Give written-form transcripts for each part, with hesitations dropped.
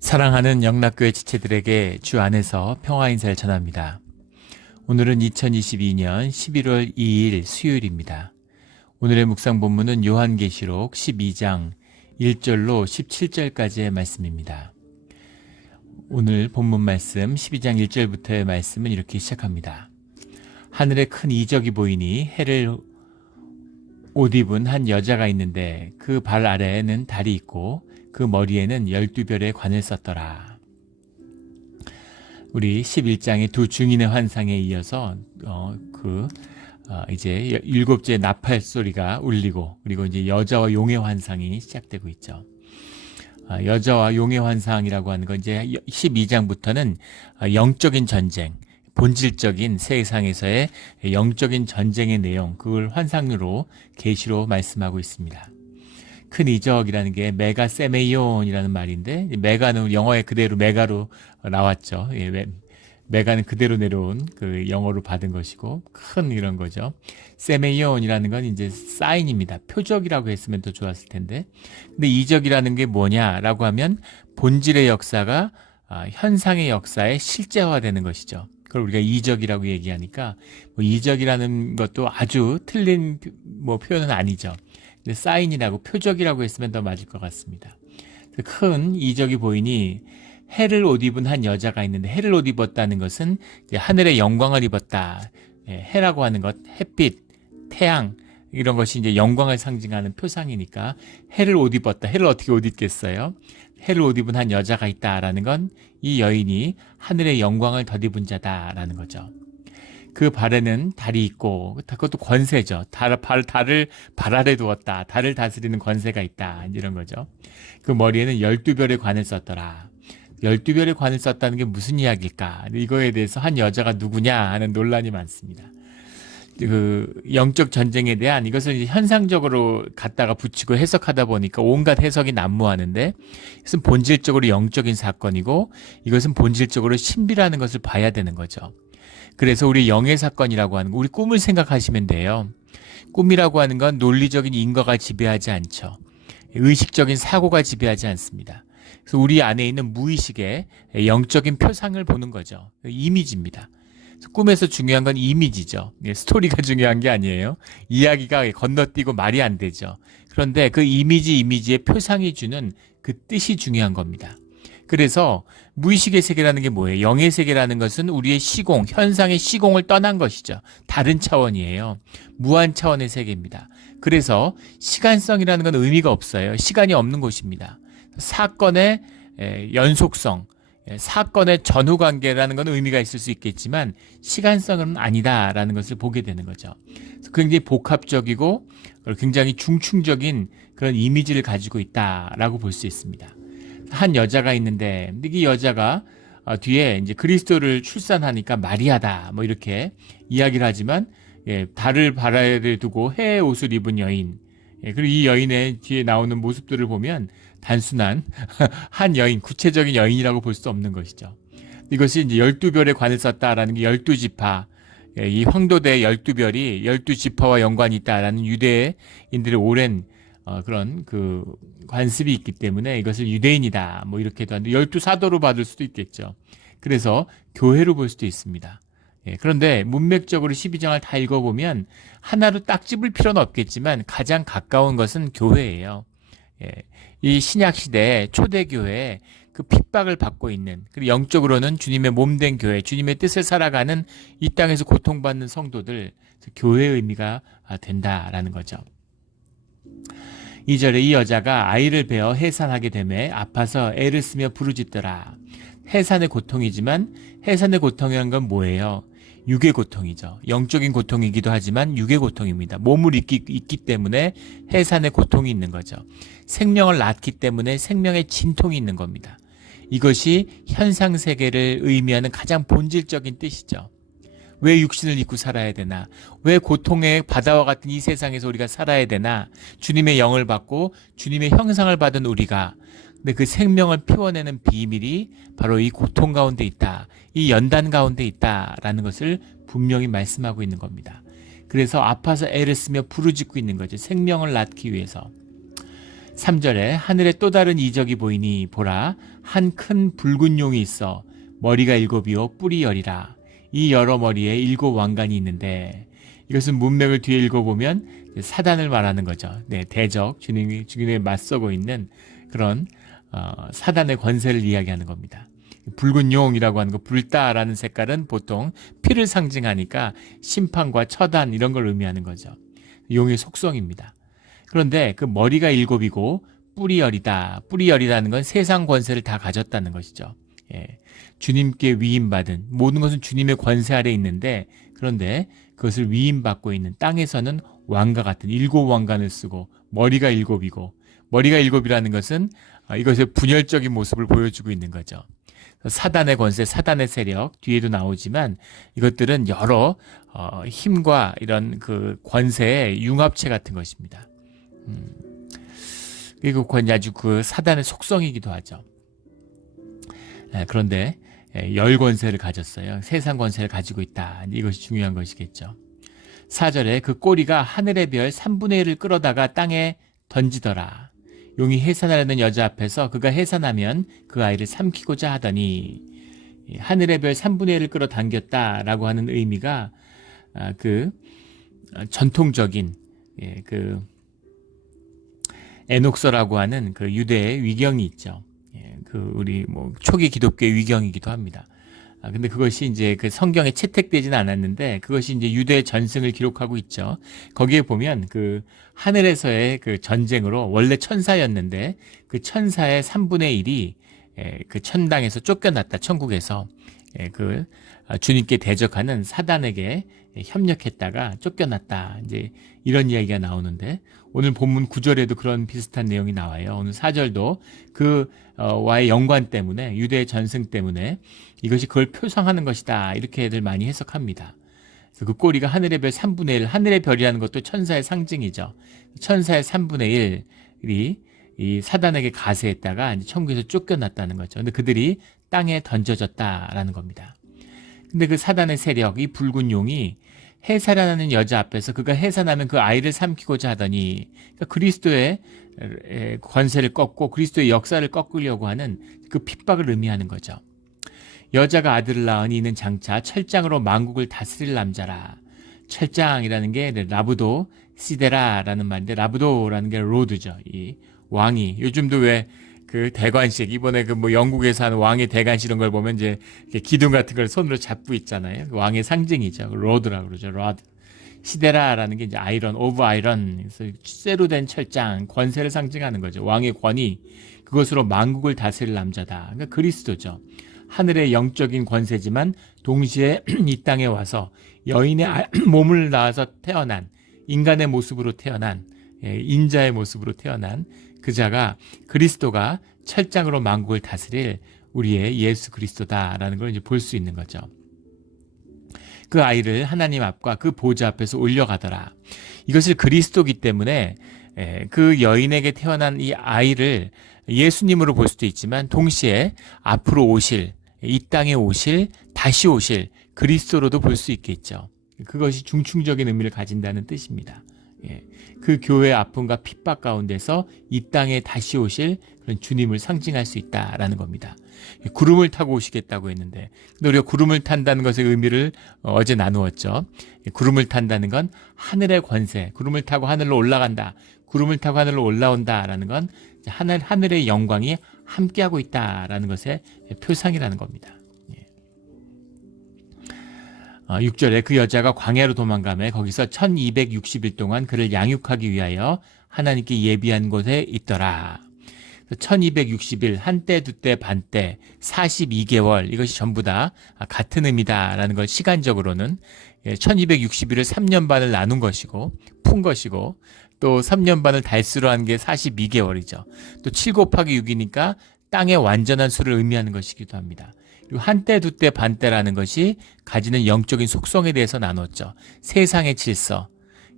사랑하는 영락교회 지체들에게 주 안에서 평화 인사를 전합니다. 오늘은 2022년 11월 2일 수요일입니다. 오늘의 묵상 본문은 요한계시록 12장 1절로 17절까지의 말씀입니다. 오늘 본문 말씀 12장 1절부터의 말씀은 이렇게 시작합니다. 하늘에 큰 이적이 보이니 해를 옷 입은 한 여자가 있는데 그 발 아래에는 달이 있고 그 머리에는 12별의 관을 썼더라. 우리 11장의 두 증인의 환상에 이어서 이제 7째 나팔 소리가 울리고 그리고 이제 여자와 용의 환상이 시작되고 있죠. 여자와 용의 환상이라고 하는 건 이제 12장부터는 영적인 전쟁, 본질적인 세상에서의 영적인 전쟁의 내용, 그걸 환상으로 계시로 말씀하고 있습니다. 큰 이적이라는 게 메가세메이온이라는 말인데, 메가는 영어에 그대로 메가로 나왔죠. 메가는 그대로 내려온 그 영어로 받은 것이고 큰 이런 거죠. 세메이온이라는 건 이제 사인입니다. 표적이라고 했으면 더 좋았을 텐데, 근데 이적이라는 게 뭐냐라고 하면 본질의 역사가 현상의 역사에 실제화되는 것이죠. 그걸 우리가 이적이라고 얘기하니까 이적이라는 것도 아주 틀린 표현은 아니죠. 근데 사인이라고 표적이라고 했으면 더 맞을 것 같습니다. 큰 이적이 보이니 해를 옷 입은 한 여자가 있는데, 해를 옷 입었다는 것은 이제 하늘의 영광을 입었다. 해라고 하는 것, 햇빛, 태양 이런 것이 이제 영광을 상징하는 표상이니까 해를 옷 입었다. 해를 어떻게 옷 입겠어요? 해를 옷 입은 한 여자가 있다라는 건 이 여인이 하늘의 영광을 덧입은 자다라는 거죠. 그 발에는 달이 있고, 그것도 권세죠. 달을 발 아래 두었다. 달을 다스리는 권세가 있다. 이런 거죠. 그 머리에는 12별의 관을 썼더라. 12별의 관을 썼다는 게 무슨 이야기일까? 이거에 대해서 한 여자가 누구냐 하는 논란이 많습니다. 그 영적 전쟁에 대한 이것을 이제 현상적으로 갖다가 붙이고 해석하다 보니까 온갖 해석이 난무하는데, 이것은 본질적으로 영적인 사건이고 이것은 본질적으로 신비라는 것을 봐야 되는 거죠. 그래서 우리 영의 사건이라고 하는 거, 우리 꿈을 생각하시면 돼요. 꿈이라고 하는 건 논리적인 인과가 지배하지 않죠. 의식적인 사고가 지배하지 않습니다. 그래서 우리 안에 있는 무의식의 영적인 표상을 보는 거죠. 이미지입니다. 꿈에서 중요한 건 이미지죠. 스토리가 중요한 게 아니에요. 이야기가 건너뛰고 말이 안 되죠. 그런데 그 이미지의 표상이 주는 그 뜻이 중요한 겁니다. 그래서 무의식의 세계라는 게 뭐예요? 영의 세계라는 것은 우리의 시공, 현상의 시공을 떠난 것이죠. 다른 차원이에요. 무한 차원의 세계입니다. 그래서 시간성이라는 건 의미가 없어요. 시간이 없는 곳입니다. 사건의 연속성, 사건의 전후관계라는 건 의미가 있을 수 있겠지만 시간성은 아니다라는 것을 보게 되는 거죠. 굉장히 복합적이고 굉장히 중충적인 그런 이미지를 가지고 있다라고 볼 수 있습니다. 한 여자가 있는데, 이 여자가 뒤에 이제 그리스도를 출산하니까 마리아다 이렇게 이야기를 하지만, 달을 발 아래 두고 해의 옷을 입은 여인, 그리고 이 여인의 뒤에 나오는 모습들을 보면 단순한 한 여인, 구체적인 여인이라고 볼 수 없는 것이죠. 이것이 이제 12별의 관을 썼다라는 게 12지파, 이 황도대의 12별이 12지파와 연관이 있다라는 유대인들의 오랜 그런 그 관습이 있기 때문에 이것을 유대인이다 이렇게도 하는데, 12사도로 받을 수도 있겠죠. 그래서 교회로 볼 수도 있습니다. 그런데 문맥적으로 12장을 다 읽어보면 하나로 딱 집을 필요는 없겠지만 가장 가까운 것은 교회예요. 이 신약시대 초대교회에 그 핍박을 받고 있는, 그리고 영적으로는 주님의 몸된 교회, 주님의 뜻을 살아가는 이 땅에서 고통받는 성도들, 교회의 의미가 된다라는 거죠. 2절에 이 여자가 아이를 베어 해산하게 되매 아파서 애를 쓰며 부르짖더라. 해산의 고통이지만 해산의 고통이라는 건 뭐예요? 육의 고통이죠. 영적인 고통이기도 하지만 육의 고통입니다. 몸을 잊기 때문에 해산의 고통이 있는 거죠. 생명을 낳기 때문에 생명의 진통이 있는 겁니다. 이것이 현상세계를 의미하는 가장 본질적인 뜻이죠. 왜 육신을 입고 살아야 되나? 왜 고통의 바다와 같은 이 세상에서 우리가 살아야 되나? 주님의 영을 받고 주님의 형상을 받은 우리가, 근데 그 생명을 피워내는 비밀이 바로 이 고통 가운데 있다. 이 연단 가운데 있다라는 것을 분명히 말씀하고 있는 겁니다. 그래서 아파서 애를 쓰며 부르짖고 있는 거죠. 생명을 낳기 위해서. 3절에 하늘에 또 다른 이적이 보이니 보라 한 큰 붉은 용이 있어 머리가 7이요 뿔이 10이라. 이 여러 머리에 7 왕관이 있는데 이것은 문맥을 뒤에 읽어보면 사단을 말하는 거죠. 네, 대적 주님이 맞서고 있는 그런 사단의 권세를 이야기하는 겁니다. 붉은 용이라고 하는 거, 붉다라는 색깔은 보통 피를 상징하니까 심판과 처단 이런 걸 의미하는 거죠. 용의 속성입니다. 그런데 그 머리가 7이고 뿔이 10이다. 뿔이 10이라는 건 세상 권세를 다 가졌다는 것이죠. 예, 주님께 위임받은 모든 것은 주님의 권세 아래 있는데 그런데 그것을 위임받고 있는 땅에서는 왕과 같은 7 왕관을 쓰고 머리가 7이고 머리가 7이라는 것은 이것의 분열적인 모습을 보여주고 있는 거죠. 사단의 권세, 사단의 세력 뒤에도 나오지만 이것들은 여러 힘과 이런 그 권세의 융합체 같은 것입니다. 그리고 아주 그 사단의 속성이기도 하죠. 그런데 열 권세를 가졌어요. 세상 권세를 가지고 있다. 이것이 중요한 것이겠죠. 4절에 그 꼬리가 하늘의 별 3분의 1을 끌어다가 땅에 던지더라. 용이 해산하려는 여자 앞에서 그가 해산하면 그 아이를 삼키고자 하더니 하늘의 별 3분의 1을 끌어당겼다라고 하는 의미가 그 전통적인 그 에녹서라고 하는 그 유대의 위경이 있죠. 그 우리 뭐 초기 기독교의 위경이기도 합니다. 근데 그것이 이제 그 성경에 채택되지는 않았는데 그것이 이제 유대 전승을 기록하고 있죠. 거기에 보면 그 하늘에서의 그 전쟁으로 원래 천사였는데 그 천사의 3분의 1이 그 천당에서 쫓겨났다. 천국에서 그 주님께 대적하는 사단에게 협력했다가 쫓겨났다. 이제 이런 이야기가 나오는데 오늘 본문 9절에도 그런 비슷한 내용이 나와요. 오늘 4절도 그 와의 연관 때문에 유대의 전승 때문에 이것이 그걸 표상하는 것이다. 이렇게들 많이 해석합니다. 그래서 그 꼬리가 하늘의 별 3분의 1, 하늘의 별이라는 것도 천사의 상징이죠. 천사의 3분의 1이 이 사단에게 가세했다가 이제 천국에서 쫓겨났다는 거죠. 근데 그들이 땅에 던져졌다라는 겁니다. 근데 그 사단의 세력, 이 붉은 용이 해산하는 여자 앞에서 그가 해산하면 그 아이를 삼키고자 하더니 그러니까 그리스도의 권세를 꺾고 그리스도의 역사를 꺾으려고 하는 그 핍박을 의미하는 거죠. 여자가 아들을 낳으니 이는 장차 철장으로 만국을 다스릴 남자라. 철장이라는 게 라브도 시데라라는 말인데 라브도라는 게 로드죠. 이 왕이 요즘도 왜 그 대관식 이번에 그 뭐 영국에서 하는 왕의 대관식 이런 걸 보면 이제 기둥 같은 걸 손으로 잡고 있잖아요. 왕의 상징이죠. 로드라고 그러죠. 로드. 시데라라는 게 이제 아이런, 오브 아이런. 그래서 쇠로 된 철장, 권세를 상징하는 거죠. 왕의 권위. 그것으로 만국을 다스릴 남자다. 그러니까 그리스도죠. 하늘의 영적인 권세지만 동시에 이 땅에 와서 여인의 몸을 낳아서 태어난 인간의 모습으로 태어난 인자의 모습으로 태어난 그 자가 그리스도가 철장으로 만국을 다스릴 우리의 예수 그리스도다라는 걸 이제 볼 수 있는 거죠. 그 아이를 하나님 앞과 그 보좌 앞에서 올려가더라. 이것을 그리스도기 때문에 그 여인에게 태어난 이 아이를 예수님으로 볼 수도 있지만 동시에 앞으로 오실 이 땅에 오실 다시 오실 그리스도로도 볼 수 있겠죠. 그것이 중충적인 의미를 가진다는 뜻입니다. 그 교회의 아픔과 핍박 가운데서 이 땅에 다시 오실 그런 주님을 상징할 수 있다라는 겁니다. 구름을 타고 오시겠다고 했는데 우리가 구름을 탄다는 것의 의미를 어제 나누었죠. 구름을 탄다는 건 하늘의 권세, 구름을 타고 하늘로 올라간다, 구름을 타고 하늘로 올라온다라는 건 하늘의 영광이 함께하고 있다라는 것의 표상이라는 겁니다. 6절에 그 여자가 광야로 도망가매 거기서 1260일 동안 그를 양육하기 위하여 하나님께 예비한 곳에 있더라. 1260일, 한때, 두때, 반때, 42개월 이것이 전부 다 같은 의미다라는 걸 시간적으로는 1260일을 3년 반을 나눈 것이고 푼 것이고 또 3년 반을 달수로 한 게 42개월이죠. 또 7 곱하기 6이니까 땅의 완전한 수를 의미하는 것이기도 합니다. 그리고 한때, 두때, 반때라는 것이 가지는 영적인 속성에 대해서 나눴죠. 세상의 질서.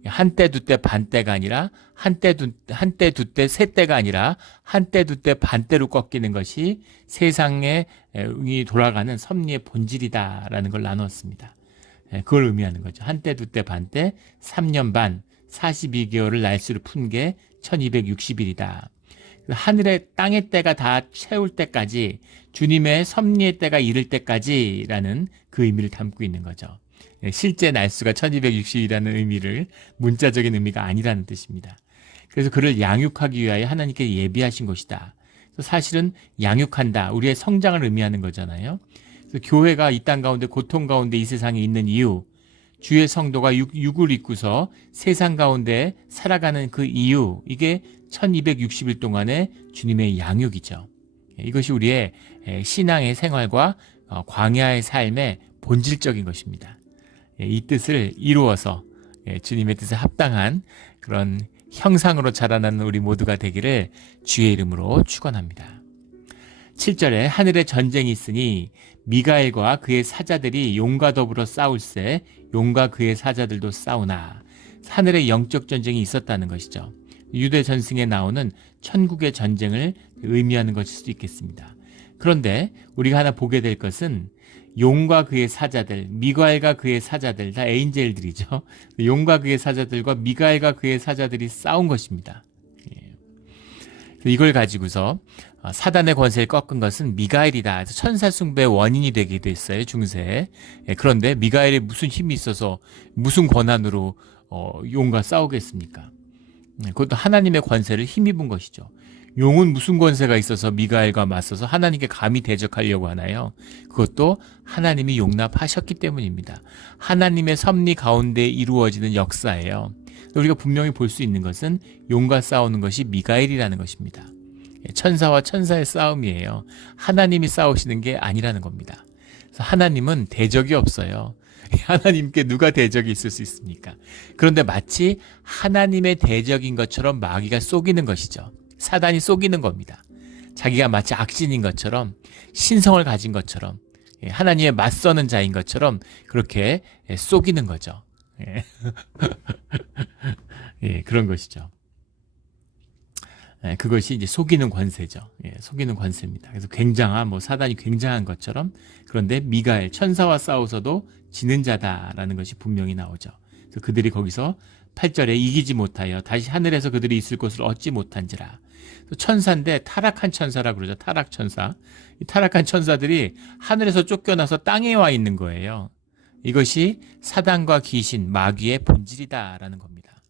한때, 두때, 반때가 아니라 한때, 두때, 세때가 아니라 한때, 두때, 반때로 꺾이는 것이 세상에 돌아가는 섭리의 본질이다라는 걸 나눴습니다. 그걸 의미하는 거죠. 한때, 두때, 반때, 3년 반, 42개월을 날수를 푼 게 1260일이다. 하늘의 땅의 때가 다 채울 때까지, 주님의 섭리의 때가 이를 때까지라는 그 의미를 담고 있는 거죠. 실제 날수가 1260이라는 의미를, 문자적인 의미가 아니라는 뜻입니다. 그래서 그를 양육하기 위하여 하나님께 예비하신 것이다. 사실은 양육한다, 우리의 성장을 의미하는 거잖아요. 그래서 교회가 이 땅 가운데, 고통 가운데 이 세상에 있는 이유, 주의 성도가 육을 입고서 세상 가운데 살아가는 그 이유, 이게 1260일 동안의 주님의 양육이죠. 이것이 우리의 신앙의 생활과 광야의 삶의 본질적인 것입니다. 이 뜻을 이루어서 주님의 뜻에 합당한 그런 형상으로 자라나는 우리 모두가 되기를 주의 이름으로 축원합니다. 7절에 하늘에 전쟁이 있으니 미가엘과 그의 사자들이 용과 더불어 싸울세 용과 그의 사자들도 싸우나. 하늘에 영적 전쟁이 있었다는 것이죠. 유대 전승에 나오는 천국의 전쟁을 의미하는 것일 수도 있겠습니다. 그런데 우리가 하나 보게 될 것은 용과 그의 사자들, 미가엘과 그의 사자들, 다 에인젤들이죠. 용과 그의 사자들과 미가엘과 그의 사자들이 싸운 것입니다. 이걸 가지고서 사단의 권세를 꺾은 것은 미가엘이다. 천사 숭배의 원인이 되기도 했어요, 중세에. 그런데 미가엘이 무슨 힘이 있어서, 무슨 권한으로 용과 싸우겠습니까? 그것도 하나님의 권세를 힘입은 것이죠. 용은 무슨 권세가 있어서 미가엘과 맞서서 하나님께 감히 대적하려고 하나요? 그것도 하나님이 용납하셨기 때문입니다. 하나님의 섭리 가운데 이루어지는 역사예요. 우리가 분명히 볼 수 있는 것은 용과 싸우는 것이 미가엘이라는 것입니다. 천사와 천사의 싸움이에요. 하나님이 싸우시는 게 아니라는 겁니다. 그래서 하나님은 대적이 없어요. 하나님께 누가 대적이 있을 수 있습니까? 그런데 마치 하나님의 대적인 것처럼 마귀가 속이는 것이죠. 사단이 속이는 겁니다. 자기가 마치 악신인 것처럼, 신성을 가진 것처럼, 하나님의 맞서는 자인 것처럼 그렇게 속이는 거죠. 그런 것이죠. 그것이 이제 속이는 권세죠. 속이는 권세입니다. 그래서 굉장한, 사단이 굉장한 것처럼, 그런데 미가엘, 천사와 싸워서도 지는 자다라는 것이 분명히 나오죠. 그래서 그들이 거기서 8절에 이기지 못하여 다시 하늘에서 그들이 있을 곳을 얻지 못한지라. 천사인데 타락한 천사라고 그러죠. 타락 천사. 이 타락한 천사들이 하늘에서 쫓겨나서 땅에 와 있는 거예요. 이것이 사단과 귀신, 마귀의 본질이다라는 겁니다.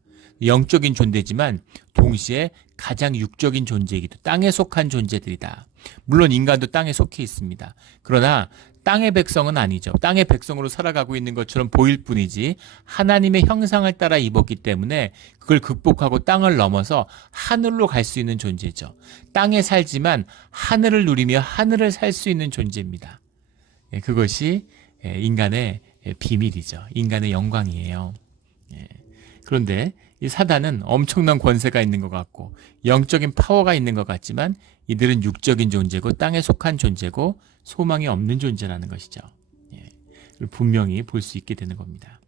영적인 존재지만 동시에 가장 육적인 존재이기도, 땅에 속한 존재들이다. 물론 인간도 땅에 속해 있습니다. 그러나 땅의 백성은 아니죠. 땅의 백성으로 살아가고 있는 것처럼 보일 뿐이지 하나님의 형상을 따라 입었기 때문에 그걸 극복하고 땅을 넘어서 하늘로 갈 수 있는 존재죠. 땅에 살지만 하늘을 누리며 하늘을 살 수 있는 존재입니다. 그것이 인간의 비밀이죠. 인간의 영광이에요. 그런데 이 사단은 엄청난 권세가 있는 것 같고 영적인 파워가 있는 것 같지만 이들은 육적인 존재고 땅에 속한 존재고 소망이 없는 존재라는 것이죠. 분명히 볼 수 있게 되는 겁니다.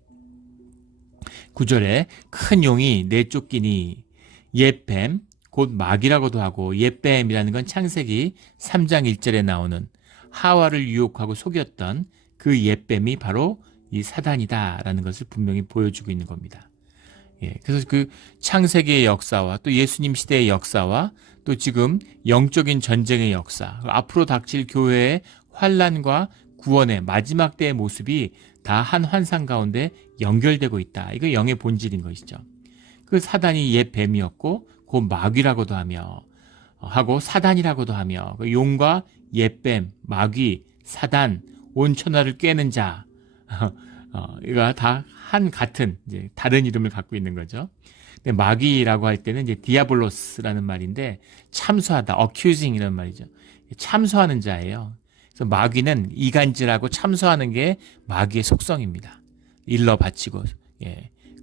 9절에 큰 용이 내쫓기니 옛뱀, 곧 마귀라고도 하고, 옛뱀이라는 건 창세기 3장 1절에 나오는 하와를 유혹하고 속였던 그 옛뱀이 바로 이 사단이다라는 것을 분명히 보여주고 있는 겁니다. 그래서 그 창세기의 역사와 또 예수님 시대의 역사와 또 지금 영적인 전쟁의 역사, 앞으로 닥칠 교회의 환난과 구원의 마지막 때의 모습이 다 한 환상 가운데 연결되고 있다. 이거 영의 본질인 것이죠. 그 사단이 옛 뱀이었고 그 마귀라고도 하고 사단이라고도 하며, 그 용과 옛 뱀, 마귀, 사단, 온 천하를 꿰는 자, 이거 다 한 같은 이제 다른 이름을 갖고 있는 거죠. 근데 마귀라고 할 때는 이제 디아블로스라는 말인데 참소하다, accusing 이런 말이죠. 참소하는 자예요. 그래서 마귀는 이간질하고 참소하는 게 마귀의 속성입니다. 일러 바치고,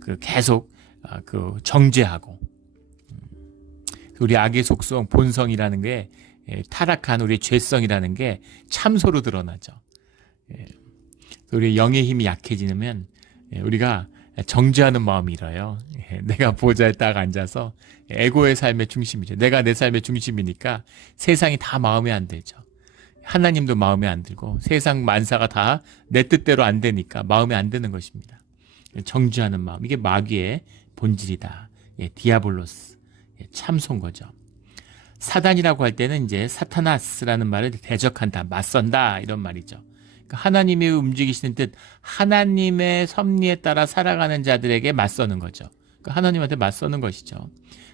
그 계속 그 정죄하고. 우리 악의 속성, 본성이라는 게, 타락한 우리의 죄성이라는 게 참소로 드러나죠. 우리 영의 힘이 약해지면 우리가 정죄하는 마음이 일어요. 내가 보좌에 딱 앉아서 에고의 삶의 중심이죠. 내가 내 삶의 중심이니까 세상이 다 마음에 안 들죠. 하나님도 마음에 안 들고 세상 만사가 다 내 뜻대로 안 되니까 마음에 안 드는 것입니다. 정죄하는 마음, 이게 마귀의 본질이다. 디아블로스, 참소인 거죠. 사단이라고 할 때는 이제 사타나스라는 말을 대적한다, 맞선다 이런 말이죠. 그러니까 하나님이 움직이시는 뜻, 하나님의 섭리에 따라 살아가는 자들에게 맞서는 거죠. 그러니까 하나님한테 맞서는 것이죠.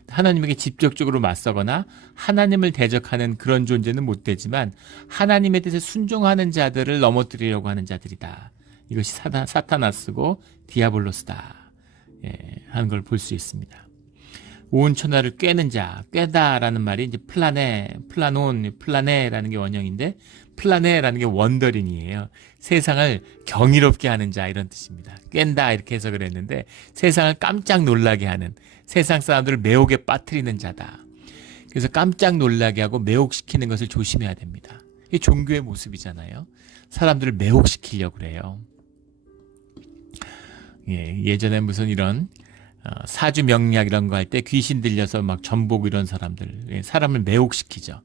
하나님에게 직접적으로 맞서거나 하나님을 대적하는 그런 존재는 못 되지만 하나님의 뜻에 순종하는 자들을 넘어뜨리려고 하는 자들이다. 이것이 사타나스고 디아블로스다. 하는 걸 볼 수 있습니다. 온 천하를 꿰는 자, 꿰다라는 말이 이제 플라네라는 게 원형인데 플라네라는 게 원더링이에요. 세상을 경이롭게 하는 자 이런 뜻입니다. 깬다 이렇게 해석을 했는데 세상을 깜짝 놀라게 하는, 세상 사람들을 매혹에 빠뜨리는 자다. 그래서 깜짝 놀라게 하고 매혹시키는 것을 조심해야 됩니다. 이게 종교의 모습이잖아요. 사람들을 매혹시키려고 그래요. 예전에 무슨 이런 사주 명리학 이런 거 할 때 귀신 들려서 막 전보고 이런 사람들, 사람을 매혹시키죠.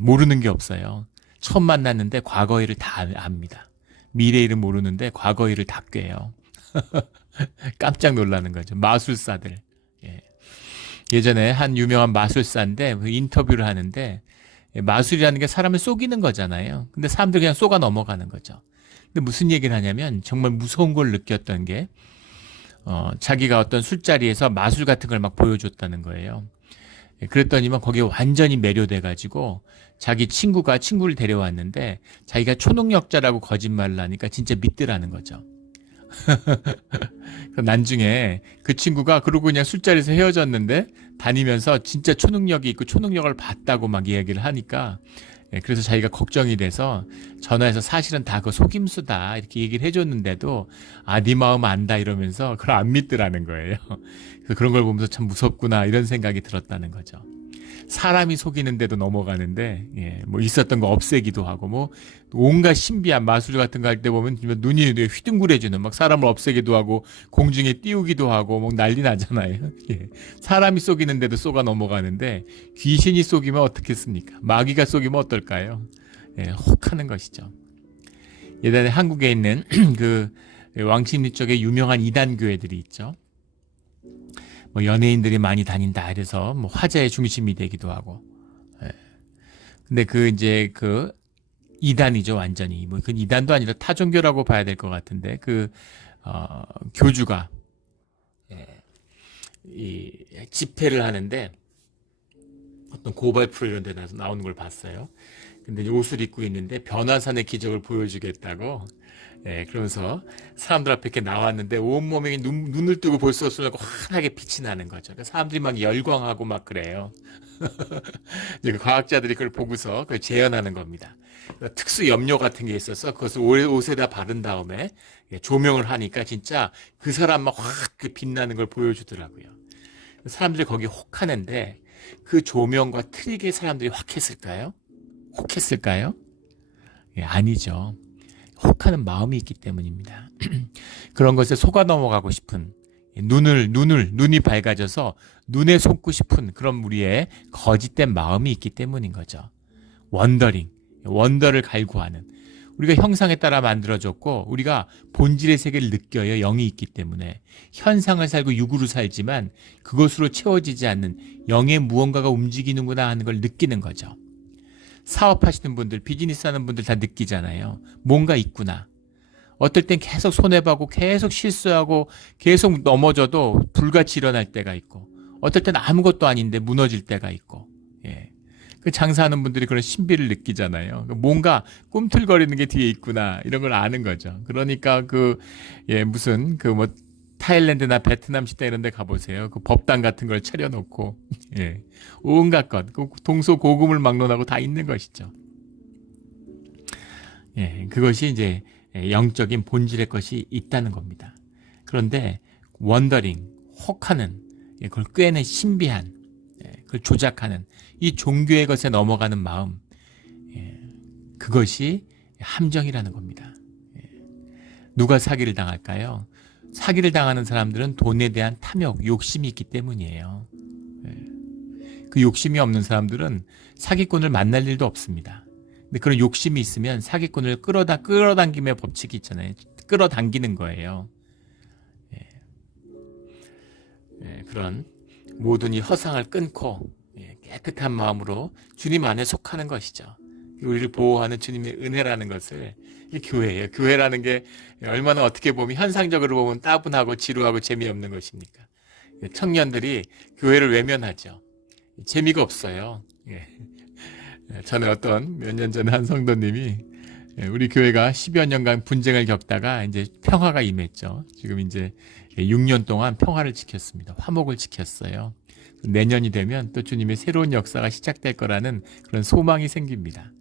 모르는 게 없어요. 처음 만났는데 과거 일을 다 압니다. 미래 일은 모르는데 과거 일을 다 꿰요. 깜짝 놀라는 거죠. 마술사들. 예전에 한 유명한 마술사인데 인터뷰를 하는데 마술이라는 게 사람을 속이는 거잖아요. 근데 사람들 그냥 속아 넘어가는 거죠. 근데 무슨 얘기를 하냐면 정말 무서운 걸 느꼈던 게 자기가 어떤 술자리에서 마술 같은 걸 막 보여줬다는 거예요. 그랬더니만 거기에 완전히 매료돼가지고 자기 친구가 친구를 데려왔는데 자기가 초능력자라고 거짓말을 하니까 진짜 믿더라는 거죠. 나중에 그 친구가 그러고 그냥 술자리에서 헤어졌는데 다니면서 진짜 초능력이 있고 초능력을 봤다고 막 이야기를 하니까 그래서 자기가 걱정이 돼서 전화해서 사실은 다 그 속임수다 이렇게 얘기를 해줬는데도 네 마음 안다 이러면서 그걸 안 믿더라는 거예요. 그래서 그런 걸 보면서 참 무섭구나 이런 생각이 들었다는 거죠. 사람이 속이는데도 넘어가는데 뭐 있었던 거 없애기도 하고 뭐 온갖 신비한 마술 같은 거 할 때 보면 눈이 휘둥그레지는 막 사람을 없애기도 하고 공중에 띄우기도 하고 막 난리 나잖아요. 사람이 속이는데도 속아 넘어가는데 귀신이 속이면 어떻겠습니까? 마귀가 속이면 어떨까요? 혹하는 것이죠. 예전에 한국에 있는 그 왕십리 쪽에 유명한 이단 교회들이 있죠. 뭐 연예인들이 많이 다닌다 이래서 뭐 화제의 중심이 되기도 하고. 근데 그 이제 그 이단이죠 완전히. 뭐 그 이단도 아니라 타종교라고 봐야 될 것 같은데 그 교주가 이 집회를 하는데 어떤 고발풀 이런 데 나오는 걸 봤어요. 근데 옷을 입고 있는데 변화산의 기적을 보여주겠다고. 그러면서 사람들 앞에 이렇게 나왔는데 온몸에 눈을 뜨고 볼 수 없으려고 환하게 빛이 나는 거죠. 그러니까 사람들이 막 열광하고 막 그래요. 이제 과학자들이 그걸 보고서 그걸 재현하는 겁니다. 특수 염료 같은 게 있어서 그것을 옷에다 바른 다음에 조명을 하니까 진짜 그 사람만 확 빛나는 걸 보여주더라고요. 사람들이 거기 혹하는데 그 조명과 트릭에 사람들이 혹했을까요? 아니죠. 혹하는 마음이 있기 때문입니다. 그런 것에 속아 넘어가고 싶은 눈이 밝아져서 눈에 속고 싶은 그런 우리의 거짓된 마음이 있기 때문인 거죠. 원더를 갈구하는. 우리가 형상에 따라 만들어졌고 우리가 본질의 세계를 느껴요. 영이 있기 때문에. 현상을 살고 육으로 살지만 그것으로 채워지지 않는 영의 무언가가 움직이는구나 하는 걸 느끼는 거죠. 사업하시는 분들, 비즈니스 하는 분들 다 느끼잖아요. 뭔가 있구나. 어떨 땐 계속 손해보고 계속 실수하고 계속 넘어져도 불같이 일어날 때가 있고 어떨 땐 아무것도 아닌데 무너질 때가 있고. 그 장사하는 분들이 그런 신비를 느끼잖아요. 뭔가 꿈틀거리는 게 뒤에 있구나 이런 걸 아는 거죠. 그러니까 무슨 타일랜드나 베트남 식당 이런 데 가보세요. 그 법당 같은 걸 차려놓고 온갖 것, 동서고금을 막론하고 다 있는 것이죠. 그것이 이제 영적인 본질의 것이 있다는 겁니다. 그런데 원더링, 혹하는, 그걸 꿰는 신비한, 그걸 조작하는 이 종교의 것에 넘어가는 마음, 그것이 함정이라는 겁니다. 누가 사기를 당할까요? 사기를 당하는 사람들은 돈에 대한 탐욕, 욕심이 있기 때문이에요. 그 욕심이 없는 사람들은 사기꾼을 만날 일도 없습니다. 근데 그런 욕심이 있으면 사기꾼을 끌어당김의 법칙이 있잖아요. 끌어당기는 거예요. 그런 모든 이 허상을 끊고 깨끗한 마음으로 주님 안에 속하는 것이죠. 우리를 보호하는 주님의 은혜라는 것을, 이 교회예요. 교회라는 게 얼마나 어떻게 보면 현상적으로 보면 따분하고 지루하고 재미없는 것입니까? 청년들이 교회를 외면하죠. 재미가 없어요. 전에 어떤 몇 년 전에 한 성도님이 우리 교회가 10여 년간 분쟁을 겪다가 이제 평화가 임했죠. 지금 이제 6년 동안 평화를 지켰습니다. 화목을 지켰어요. 내년이 되면 또 주님의 새로운 역사가 시작될 거라는 그런 소망이 생깁니다.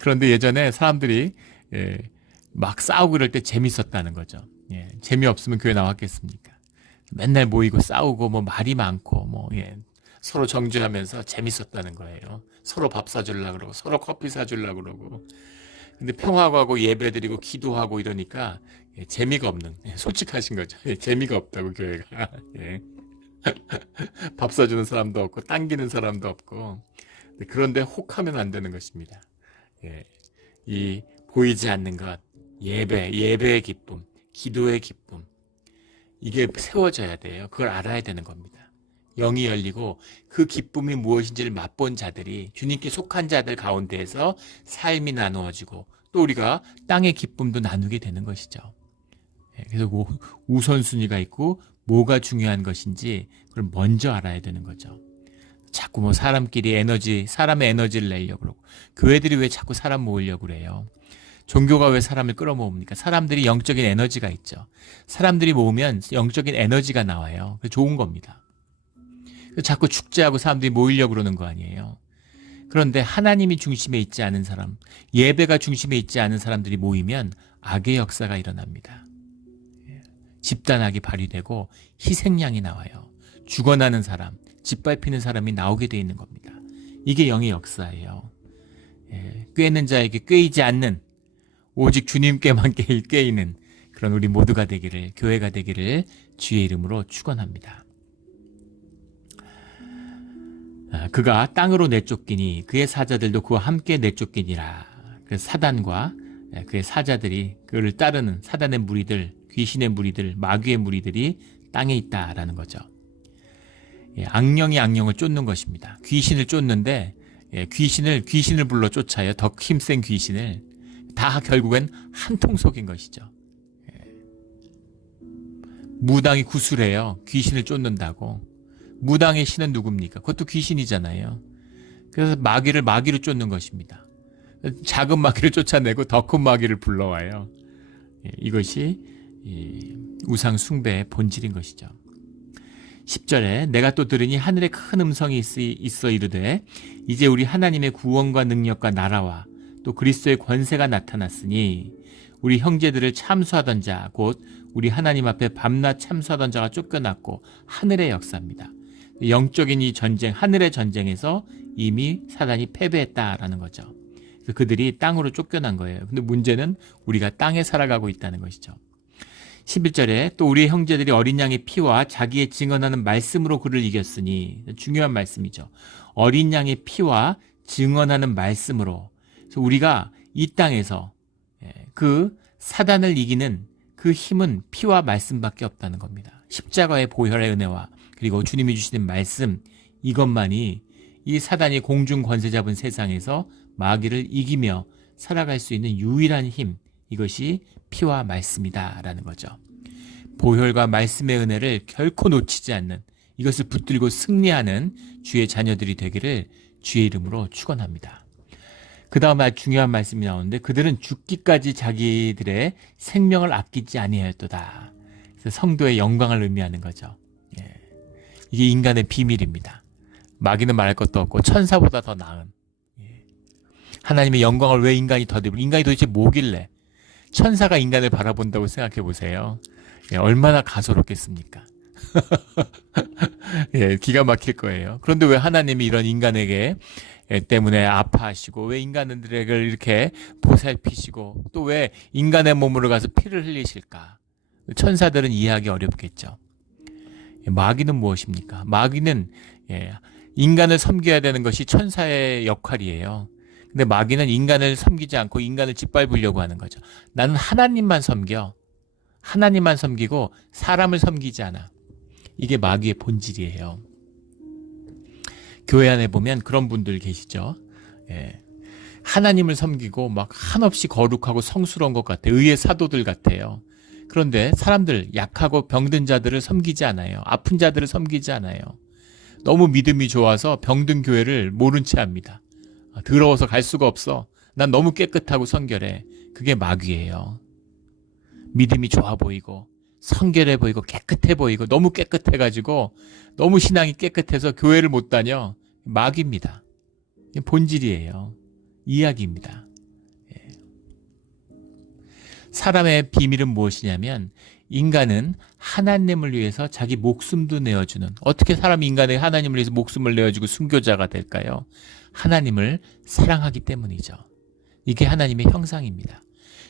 그런데 예전에 사람들이 막 싸우고 그럴 때 재밌었다는 거죠. 재미없으면 교회 나왔겠습니까? 맨날 모이고 싸우고 뭐 말이 많고 서로 정죄하면서 재밌었다는 거예요. 서로 밥 사주려고 그러고 서로 커피 사주려고 그러고. 근데 평화하고 예배드리고 기도하고 이러니까 재미가 없는, 솔직하신 거죠. 재미가 없다고 교회가. 밥 사주는 사람도 없고 당기는 사람도 없고. 그런데 혹하면 안 되는 것입니다. 이 보이지 않는 것, 예배의 기쁨, 기도의 기쁨, 이게 세워져야 돼요. 그걸 알아야 되는 겁니다. 영이 열리고 그 기쁨이 무엇인지를 맛본 자들이, 주님께 속한 자들 가운데에서 삶이 나누어지고 또 우리가 땅의 기쁨도 나누게 되는 것이죠. 그래서 우선순위가 있고 뭐가 중요한 것인지 그걸 먼저 알아야 되는 거죠. 자꾸 뭐 사람끼리 사람의 에너지를 내려고 그러고, 교회들이 왜 자꾸 사람 모으려고 그래요? 종교가 왜 사람을 끌어모읍니까? 사람들이 영적인 에너지가 있죠. 사람들이 모으면 영적인 에너지가 나와요. 그래서 좋은 겁니다. 자꾸 축제하고 사람들이 모이려고 그러는 거 아니에요. 그런데 하나님이 중심에 있지 않은 사람, 예배가 중심에 있지 않은 사람들이 모이면 악의 역사가 일어납니다. 집단악이 발휘되고 희생양이 나와요. 죽어나는 사람, 짓밟히는 사람이 나오게 돼 있는 겁니다. 이게 영의 역사예요. 꿰는 자에게 꿰이지 않는, 오직 주님께만 꿰이는 그런 우리 모두가 되기를, 교회가 되기를 주의 이름으로 축원합니다. 그가 땅으로 내쫓기니 그의 사자들도 그와 함께 내쫓기니라. 그 사단과 그의 사자들이, 그를 따르는 사단의 무리들, 귀신의 무리들, 마귀의 무리들이 땅에 있다라는 거죠. 악령이 악령을 쫓는 것입니다. 귀신을 쫓는데 귀신을 불러 쫓아요. 더 힘센 귀신을. 다 결국엔 한 통속인 것이죠. 무당이 구술해요. 귀신을 쫓는다고. 무당의 신은 누굽니까? 그것도 귀신이잖아요. 그래서 마귀를 쫓는 것입니다. 작은 마귀를 쫓아내고 더 큰 마귀를 불러와요. 이것이 우상 숭배의 본질인 것이죠. 10절에 내가 또 들으니 하늘에 큰 음성이 있어 이르되 이제 우리 하나님의 구원과 능력과 나라와 또 그리스도의 권세가 나타났으니 우리 형제들을 참수하던 자 곧 우리 하나님 앞에 밤낮 참수하던 자가 쫓겨났고 하늘의 역사입니다. 영적인 이 전쟁, 하늘의 전쟁에서 이미 사단이 패배했다라는 거죠. 그래서 그들이 땅으로 쫓겨난 거예요. 근데 문제는 우리가 땅에 살아가고 있다는 것이죠. 11절에 또 우리의 형제들이 어린 양의 피와 자기의 증언하는 말씀으로 그를 이겼으니, 중요한 말씀이죠. 어린 양의 피와 증언하는 말씀으로. 그래서 우리가 이 땅에서 그 사단을 이기는 그 힘은 피와 말씀밖에 없다는 겁니다. 십자가의 보혈의 은혜와 그리고 주님이 주시는 말씀, 이것만이 이 사단이 공중 권세 잡은 세상에서 마귀를 이기며 살아갈 수 있는 유일한 힘, 이것이 피와 말씀이다라는 거죠. 보혈과 말씀의 은혜를 결코 놓치지 않는, 이것을 붙들고 승리하는 주의 자녀들이 되기를 주의 이름으로 축원합니다. 그 다음 아주 중요한 말씀이 나오는데 그들은 죽기까지 자기들의 생명을 아끼지 아니하였도다. 그래서 성도의 영광을 의미하는 거죠. 이게 인간의 비밀입니다. 마귀는 말할 것도 없고 천사보다 더 나은, 하나님의 영광을 왜 인간이 더디고, 인간이 도대체 뭐길래 천사가 인간을 바라본다고 생각해 보세요. 얼마나 가소롭겠습니까? 기가 막힐 거예요. 그런데 왜 하나님이 이런 인간에게 때문에 아파하시고, 왜 인간들에게 이렇게 보살피시고, 또 왜 인간의 몸으로 가서 피를 흘리실까? 천사들은 이해하기 어렵겠죠. 마귀는 무엇입니까? 마귀는 인간을 섬겨야 되는 것이 천사의 역할이에요. 근데 마귀는 인간을 섬기지 않고 인간을 짓밟으려고 하는 거죠. 나는 하나님만 섬겨. 하나님만 섬기고 사람을 섬기지 않아. 이게 마귀의 본질이에요. 교회 안에 보면 그런 분들 계시죠. 예. 하나님을 섬기고 막 한없이 거룩하고 성스러운 것 같아요. 의의 사도들 같아요. 그런데 사람들, 약하고 병든 자들을 섬기지 않아요. 아픈 자들을 섬기지 않아요. 너무 믿음이 좋아서 병든 교회를 모른 채 합니다. 더러워서 갈 수가 없어. 난 너무 깨끗하고 성결해. 그게 마귀예요. 믿음이 좋아 보이고 성결해 보이고 깨끗해 보이고 너무 깨끗해가지고 너무 신앙이 깨끗해서 교회를 못 다녀. 마귀입니다. 본질이에요. 이야기입니다. 사람의 비밀은 무엇이냐면 인간은 하나님을 위해서 자기 목숨도 내어주는, 어떻게 사람이 인간의 하나님을 위해서 목숨을 내어주고 순교자가 될까요? 하나님을 사랑하기 때문이죠. 이게 하나님의 형상입니다.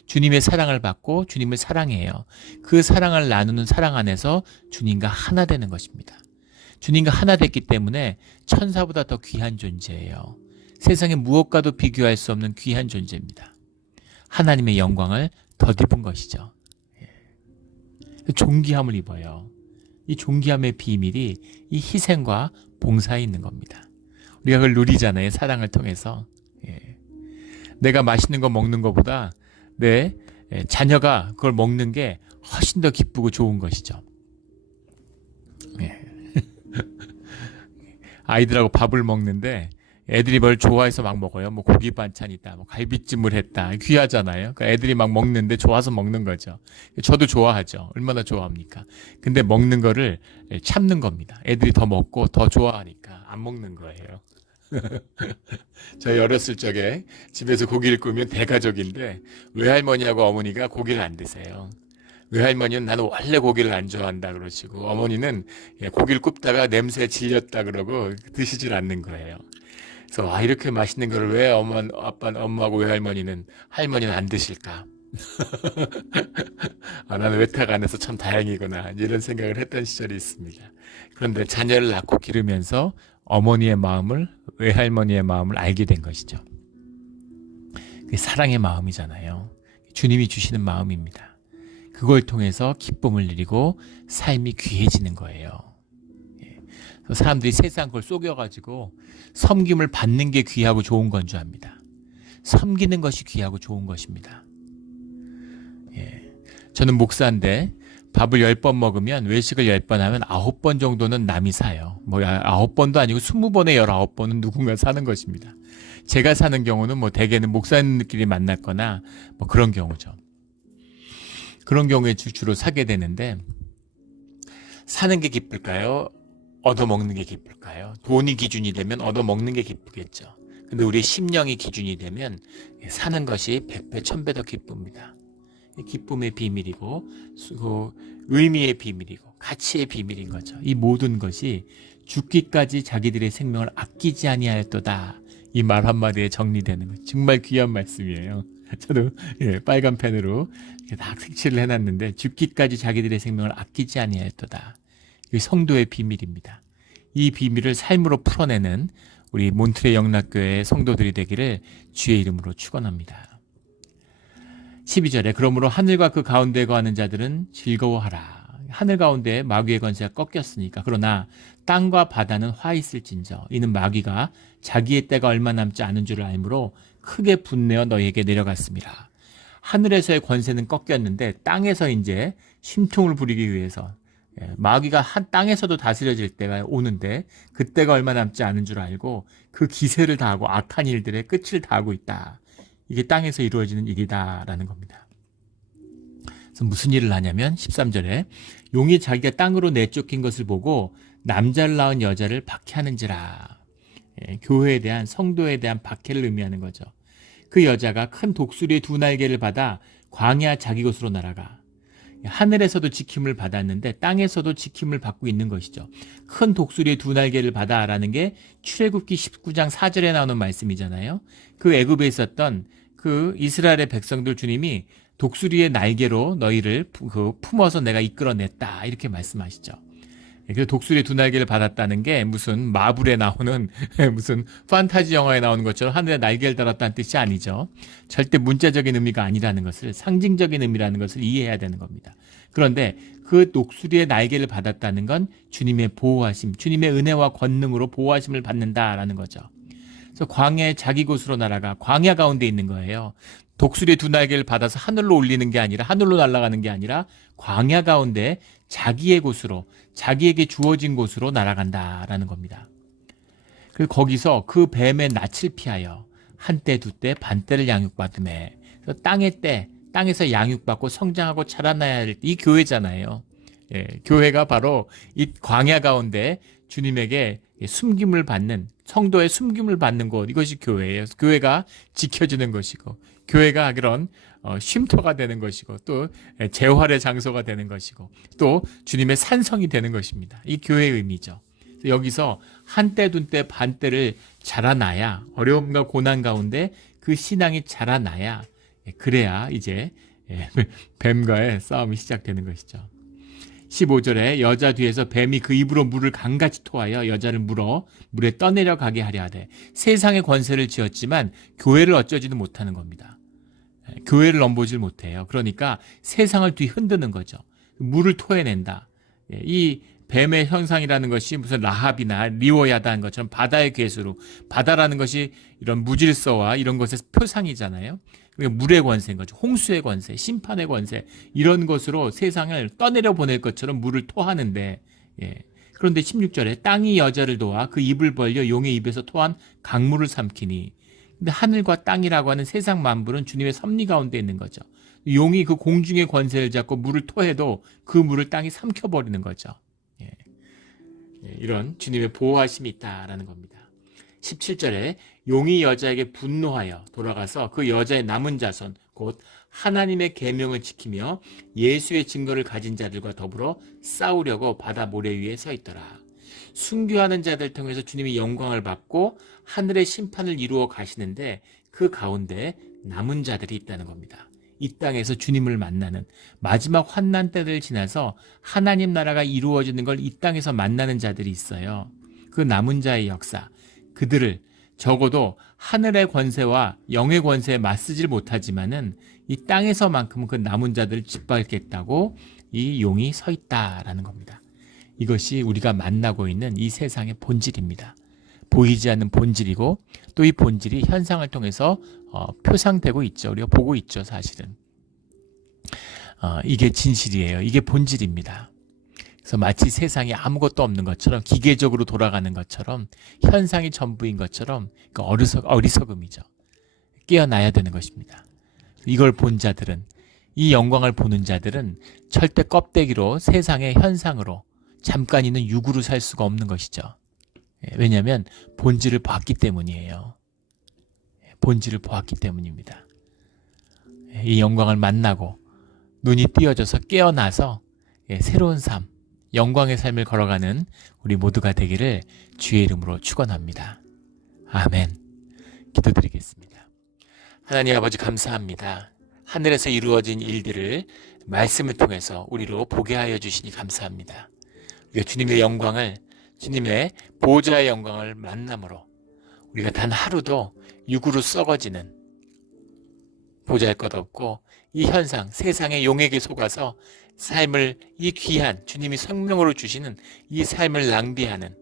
주님의 사랑을 받고 주님을 사랑해요. 그 사랑을 나누는 사랑 안에서 주님과 하나 되는 것입니다. 주님과 하나 됐기 때문에 천사보다 더 귀한 존재예요. 세상에 무엇과도 비교할 수 없는 귀한 존재입니다. 하나님의 영광을 덧입은 것이죠. 존귀함을 입어요. 이 존귀함의 비밀이 이 희생과 봉사에 있는 겁니다. 우리가 그걸 누리잖아요. 사랑을 통해서. 내가 맛있는 거 먹는 것보다 내 자녀가 그걸 먹는 게 훨씬 더 기쁘고 좋은 것이죠. 아이들하고 밥을 먹는데 애들이 뭘 좋아해서 막 먹어요. 뭐 고기 반찬 있다, 뭐 갈비찜을 했다. 귀하잖아요. 그러니까 애들이 막 먹는데 좋아서 먹는 거죠. 저도 좋아하죠. 얼마나 좋아합니까? 근데 먹는 거를 참는 겁니다. 애들이 더 먹고 더 좋아하니까 안 먹는 거예요. 저희 어렸을 적에 집에서 고기를 구우면 대가족인데 외할머니하고 어머니가 고기를 안 드세요. 외할머니는 나는 원래 고기를 안 좋아한다 그러시고, 어머니는 고기를 굽다가 냄새에 질렸다 그러고 드시질 않는 거예요. 그래서 이렇게 맛있는 거를 왜 엄마하고 외할머니는, 할머니는 안 드실까? 나는 외탁 안 해서 참 다행이구나, 이런 생각을 했던 시절이 있습니다. 그런데 자녀를 낳고 기르면서 어머니의 마음을, 외할머니의 마음을 알게 된 것이죠. 그게 사랑의 마음이잖아요. 주님이 주시는 마음입니다. 그걸 통해서 기쁨을 누리고 삶이 귀해지는 거예요. 사람들이 세상 그걸 속여가지고 섬김을 받는 게 귀하고 좋은 건 줄 압니다. 섬기는 것이 귀하고 좋은 것입니다. 저는 목사인데 밥을 10번 먹으면, 외식을 10번 하면 9번 정도는 남이 사요. 뭐 9번도 아니고 20번에 19번은 누군가 사는 것입니다. 제가 사는 경우는 뭐 대개는 목사님들끼리 만났거나 뭐 그런 경우죠. 그런 경우에 주로 사게 되는데, 사는 게 기쁠까요? 얻어먹는 게 기쁠까요? 돈이 기준이 되면 얻어먹는 게 기쁘겠죠. 근데 우리의 심령이 기준이 되면 사는 것이 100배, 1000배 더 기쁩니다. 기쁨의 비밀이고, 의미의 비밀이고, 가치의 비밀인 거죠. 이 모든 것이 죽기까지 자기들의 생명을 아끼지 아니하였도다. 이 말 한마디에 정리되는 거, 정말 귀한 말씀이에요. 저도 빨간 펜으로 다 색칠을 해놨는데, 죽기까지 자기들의 생명을 아끼지 아니하였도다. 이 성도의 비밀입니다. 이 비밀을 삶으로 풀어내는 우리 몬트레 영락교회의 성도들이 되기를 주의 이름으로 축원합니다. 12절에 그러므로 하늘과 그 가운데 거하는 자들은 즐거워하라. 하늘 가운데 마귀의 권세가 꺾였으니까. 그러나 땅과 바다는 화 있을진저 이는 마귀가 자기의 때가 얼마 남지 않은 줄을 알므로 크게 분내어 너희에게 내려갔습니다. 하늘에서의 권세는 꺾였는데 땅에서 이제 심통을 부리기 위해서, 마귀가 땅에서도 다스려질 때가 오는데 그때가 얼마 남지 않은 줄 알고 그 기세를 다하고 악한 일들의 끝을 다하고 있다. 이게 땅에서 이루어지는 일이다라는 겁니다. 그래서 무슨 일을 하냐면 13절에 용이 자기가 땅으로 내쫓긴 것을 보고 남자를 낳은 여자를 박해하는지라. 교회에 대한, 성도에 대한 박해를 의미하는 거죠. 그 여자가 큰 독수리의 2날개를 받아 광야 자기 곳으로 날아가. 하늘에서도 지킴을 받았는데 땅에서도 지킴을 받고 있는 것이죠. 큰 독수리의 2날개를 받아라는 게 출애굽기 19장 4절에 나오는 말씀이잖아요. 그 애굽에 있었던 그 이스라엘의 백성들 주님이 독수리의 날개로 너희를 품어서 내가 이끌어냈다, 이렇게 말씀하시죠. 그래서 독수리의 2날개를 받았다는 게 무슨 마블에 나오는 무슨 판타지 영화에 나오는 것처럼 하늘에 날개를 달았다는 뜻이 아니죠. 절대 문자적인 의미가 아니라는 것을, 상징적인 의미라는 것을 이해해야 되는 겁니다. 그런데 그 녹수리의 날개를 받았다는 건 주님의 보호하심, 주님의 은혜와 권능으로 보호하심을 받는다라는 거죠. 그래서 광야의 자기 곳으로 날아가 광야 가운데 있는 거예요. 독수리의 두 날개를 받아서 하늘로 올리는 게 아니라, 하늘로 날아가는 게 아니라 광야 가운데 자기의 곳으로, 자기에게 주어진 곳으로 날아간다라는 겁니다. 그리고 거기서 그 뱀의 낯을 피하여 한때 두때 반때를 양육받음에, 땅의 때, 땅에서 양육받고 성장하고 자라나야 할 이 교회잖아요. 예, 교회가 바로 이 광야 가운데 주님에게 숨김을 받는, 성도의 숨김을 받는 곳, 이것이 교회예요. 교회가 지켜주는 것이고, 교회가 그런 쉼터가 되는 것이고, 또 재활의 장소가 되는 것이고, 또 주님의 산성이 되는 것입니다. 이 교회의 의미죠. 여기서 한때 둔때 반때를 자라나야, 어려움과 고난 가운데 그 신앙이 자라나야, 그래야 이제 뱀과의 싸움이 시작되는 것이죠. 15절에 여자 뒤에서 뱀이 그 입으로 물을 강같이 토하여 여자를 물에 떠내려 가게 하려 하되, 세상의 권세를 쥐었지만 교회를 어쩌지는 못하는 겁니다. 교회를 넘보질 못해요. 그러니까 세상을 뒤흔드는 거죠. 물을 토해낸다. 이 뱀의 형상이라는 것이 무슨 라합이나 리워야다한 것처럼 바다의 괴수로, 바다라는 것이 이런 무질서와 이런 것의 표상이잖아요. 그러니까 물의 권세인 거죠. 홍수의 권세, 심판의 권세, 이런 것으로 세상을 떠내려 보낼 것처럼 물을 토하는데, 그런데 16절에 땅이 여자를 도와 그 입을 벌려 용의 입에서 토한 강물을 삼키니, 근데 하늘과 땅이라고 하는 세상 만물은 주님의 섭리 가운데 있는 거죠. 용이 그 공중의 권세를 잡고 물을 토해도 그 물을 땅이 삼켜버리는 거죠. 이런 주님의 보호하심이 있다라는 겁니다. 17절에 용이 여자에게 분노하여 돌아가서 그 여자의 남은 자손, 곧 하나님의 계명을 지키며 예수의 증거를 가진 자들과 더불어 싸우려고 바다 모래 위에 서 있더라. 순교하는 자들 통해서 주님이 영광을 받고 하늘의 심판을 이루어 가시는데, 그 가운데 남은 자들이 있다는 겁니다. 이 땅에서 주님을 만나는 마지막 환난 때를 지나서 하나님 나라가 이루어지는 걸 이 땅에서 만나는 자들이 있어요. 그 남은 자의 역사, 그들을 적어도 하늘의 권세와 영의 권세에 맞서질 못하지만은 이 땅에서만큼은 그 남은 자들을 짓밟겠다고 이 용이 서 있다라는 겁니다. 이것이 우리가 만나고 있는 이 세상의 본질입니다. 보이지 않는 본질이고, 또 이 본질이 현상을 통해서 표상되고 있죠. 우리가 보고 있죠, 사실은. 이게 진실이에요. 이게 본질입니다. 그래서 마치 세상에 아무것도 없는 것처럼, 기계적으로 돌아가는 것처럼, 현상이 전부인 것처럼, 어리석음이죠. 깨어나야 되는 것입니다. 이걸 본 자들은, 이 영광을 보는 자들은 절대 껍데기로, 세상의 현상으로, 잠깐 있는 육으로 살 수가 없는 것이죠. 왜냐하면 본질을 봤기 때문이에요. 본질을 보았기 때문입니다. 이 영광을 만나고 눈이 띄어져서 깨어나서 새로운 삶, 영광의 삶을 걸어가는 우리 모두가 되기를 주의 이름으로 축원합니다. 아멘. 기도드리겠습니다. 하나님 아버지, 감사합니다. 하늘에서 이루어진 일들을 말씀을 통해서 우리로 보게 하여 주시니 감사합니다. 우리가 주님의 영광을, 주님의 보호자의 영광을 만남으로 우리가 단 하루도 육으로 썩어지는, 보잘것없고 이 현상, 세상의 용에게 속아서 삶을, 이 귀한 주님이 생명으로 주시는 이 삶을 낭비하는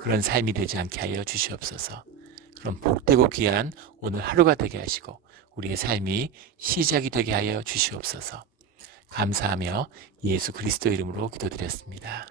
그런 삶이 되지 않게 하여 주시옵소서. 그럼 복되고 귀한 오늘 하루가 되게 하시고 우리의 삶이 시작이 되게 하여 주시옵소서. 감사하며 예수 그리스도 이름으로 기도드렸습니다.